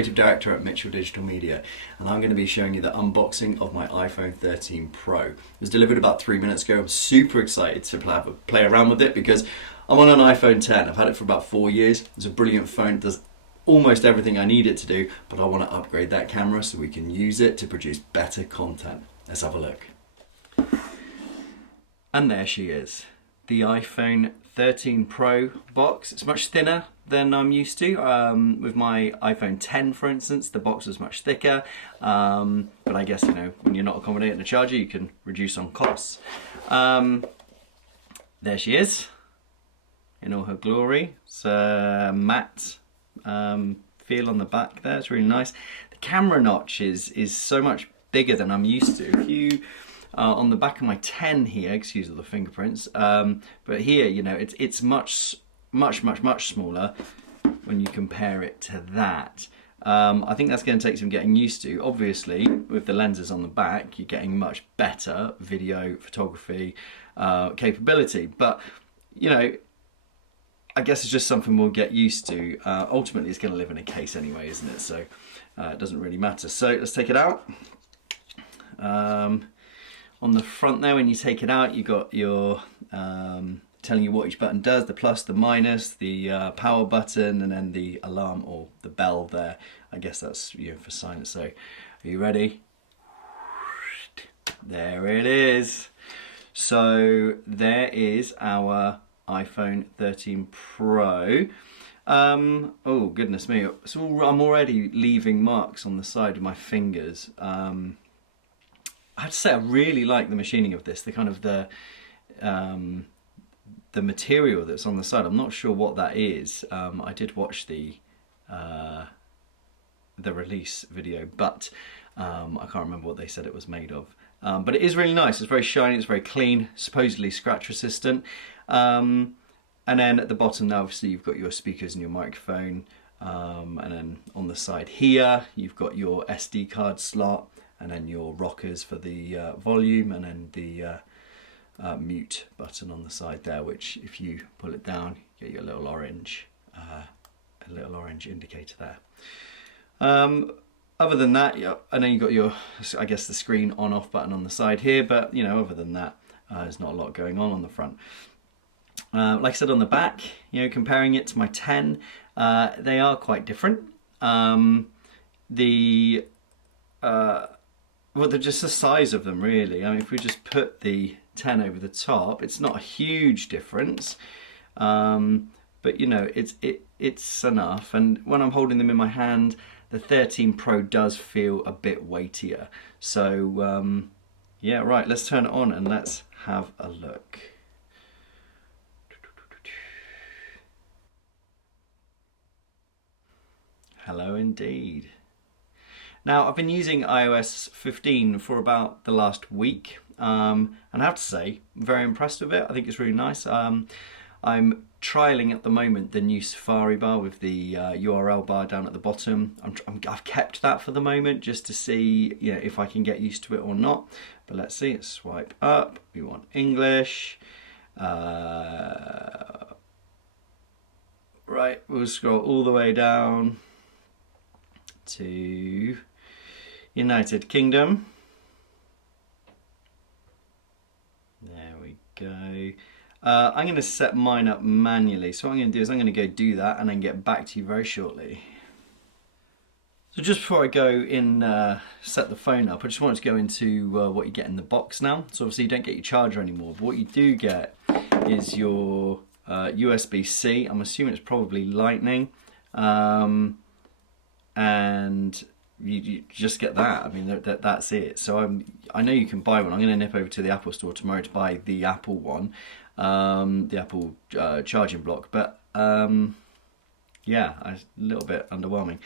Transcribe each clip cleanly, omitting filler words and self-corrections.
Creative Director at Mitchell Digital Media, and I'm going to be showing you the unboxing of my iPhone 13 Pro. It was delivered about 3 minutes ago. I'm super excited to play around with it because I'm on an iPhone 10. I've had it for about 4 years. It's a brilliant phone. It does almost everything I need it to do, but I want to upgrade that camera so we can use it to produce better content. Let's have a look. And there she is, the iPhone 13 Pro box. It's much thinner than I'm used to. With my iPhone 10, for instance, the box was much thicker. But I guess, you know, when you're not accommodating a charger, you can reduce on costs. There she is, in all her glory. It's a matte feel on the back there. It's really nice. The camera notch is so much bigger than I'm used to. If you on the back of my 10 here, excuse the fingerprints, but here, you know, it's much smaller when you compare it to that. I think that's going to take some getting used to. Obviously, with the lenses on the back, you're getting much better video photography capability, but you know, I guess it's just something we'll get used to. Ultimately, it's going to live in a case anyway, isn't it? So it doesn't really matter. So let's take it out. On the front there, when you take it out, you got your telling you what each button does, the plus, the minus, the power button, and then the alarm or the bell there. I guess that's, you know, for silence. So are you ready? There it is. So there is our iPhone 13 Pro. Oh goodness me, I'm already leaving marks on the side of my fingers. I have to say I really like the machining of this, the kind of the material that's on the side. I'm not sure what that is. I did watch the release video, but I can't remember what they said it was made of. But it is really nice. It's very shiny, it's very clean, supposedly scratch resistant. And then at the bottom now, obviously you've got your speakers and your microphone. And then on the side here, you've got your SD card slot, and then your rockers for the volume, and then the mute button on the side there, which if you pull it down, you get your little orange, indicator there. Other than that, I know you've got your, I guess, the screen on-off button on the side here, but you know, other than that, there's not a lot going on the front. Like I said, on the back, you know, comparing it to my 10, they are quite different. Well, they're just the size of them, really. I mean, if we just put the 10 over the top, it's not a huge difference, but you know, it's enough. And when I'm holding them in my hand, the 13 Pro does feel a bit weightier. So yeah, right, let's turn it on and let's have a look. Hello indeed. Now, I've been using iOS 15 for about the last week, and I have to say, I'm very impressed with it. I think it's really nice. I'm trialing at the moment the new Safari bar with the URL bar down at the bottom. I've kept that for the moment just to see, you know, if I can get used to it or not. But let's see, let's swipe up. We want English. Right, we'll scroll all the way down to United Kingdom. There we go. I'm going to set mine up manually. So what I'm going to do is I'm going to go do that and then get back to you very shortly. So just before I go in, set the phone up, I just wanted to go into what you get in the box now. So obviously you don't get your charger anymore, but what you do get is your USB-C. I'm assuming it's probably Lightning. And you just get that. I mean, that's it. So I know you can buy one. I'm going to nip over to the Apple store tomorrow to buy the Apple one, the Apple charging block. But yeah, a little bit underwhelming.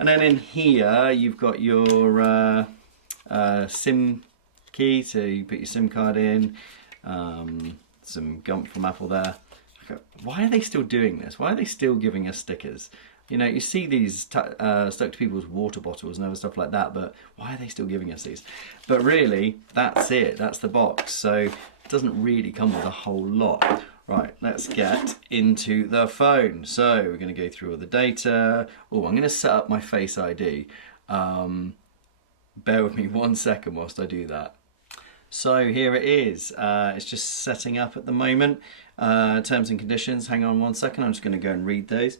And then in here, you've got your SIM key, so you put your SIM card in, some gum from Apple there. Why are they still doing this? Why are they still giving us stickers? You know, you see these stuck to people's water bottles and other stuff like that, but why are they still giving us these? But really, that's it. That's the box. So it doesn't really come with a whole lot. Right, let's get into the phone. So we're going to go through all the data. Oh, I'm going to set up my Face ID. Bear with me 1 second whilst I do that. So here it is. It's just setting up at the moment. Terms and conditions. Hang on 1 second. I'm just going to go and read those.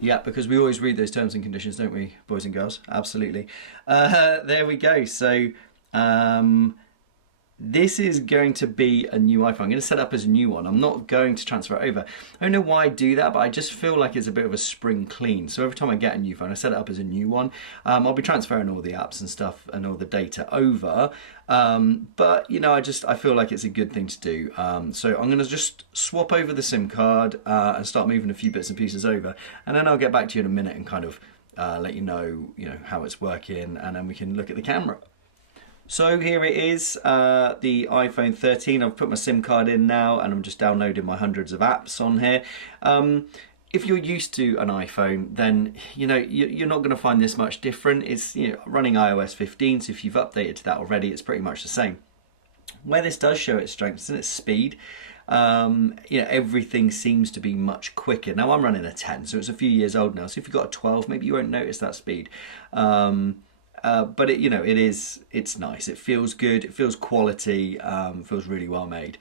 Yeah, because we always read those terms and conditions, don't we, boys and girls? Absolutely. There we go. So this is going to be a new iPhone. I'm going to set up as a new one. I'm not going to transfer it over. I don't know why I do that, but I just feel like it's a bit of a spring clean. So every time I get a new phone, I set it up as a new one. I'll be transferring all the apps and stuff and all the data over. But, you know, I feel like it's a good thing to do. So I'm going to just swap over the SIM card and start moving a few bits and pieces over. And then I'll get back to you in a minute and kind of let you know, how it's working, and then we can look at the camera. So here it is, the iPhone 13. I've put my SIM card in now and I'm just downloading my hundreds of apps on here. If you're used to an iPhone, then you're not going to find this much different. It's running iOS 15, so if you've updated to that already, it's pretty much the same. Where this does show its strengths and its speed, everything seems to be much quicker. Now I'm running a 10, so it's a few years old now. So if you've got a 12, maybe you won't notice that speed. But it's nice. It feels good. It feels quality. Feels really well made.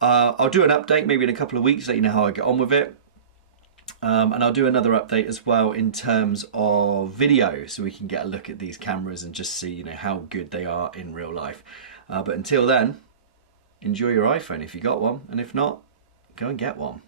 I'll do an update maybe in a couple of weeks, let you know how I get on with it. And I'll do another update as well in terms of video, so we can get a look at these cameras and just see how good they are in real life. But until then, enjoy your iPhone if you got one, and if not, go and get one.